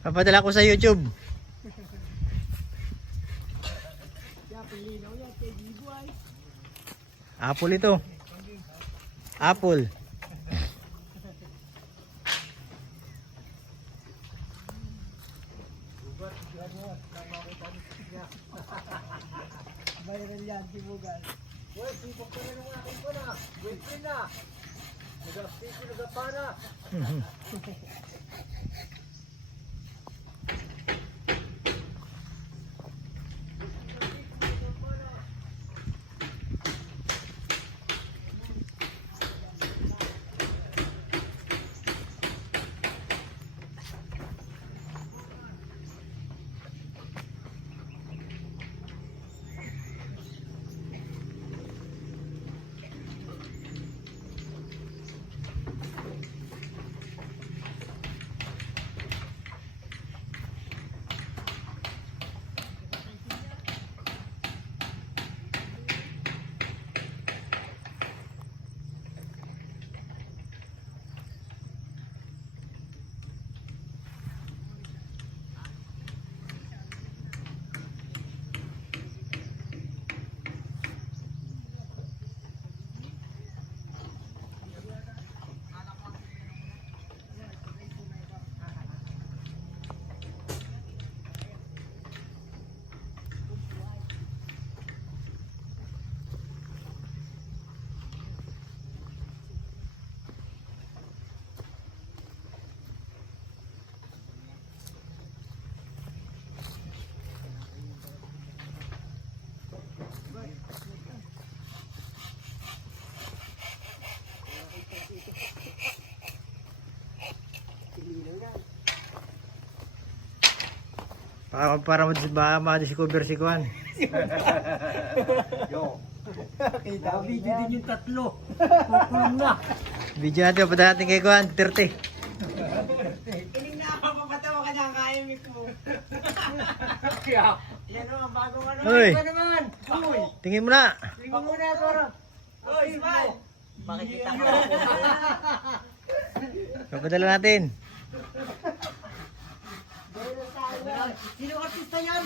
Papadala ko sa YouTube. Apple ito. Apple. Viral yan, tibugan. Uy, sipok ko na nung akin ko na. Boyfriend na. Nag-sticky, nag-apana. Para ma-discover si Kuan. Yo. Kita video din yung tatlo. Kukulong na. Video natin, papadala natin kay Kuan, 30. Iling na ako, papatawa ka niya, kaya mi ko. Yan o, ang bagong ano. Uy. Ano naman? Uy. Tingin mo na. Tingin mo muna, Toro. Uy, smile. Makikita ko. Papadala natin. Sino artista yan?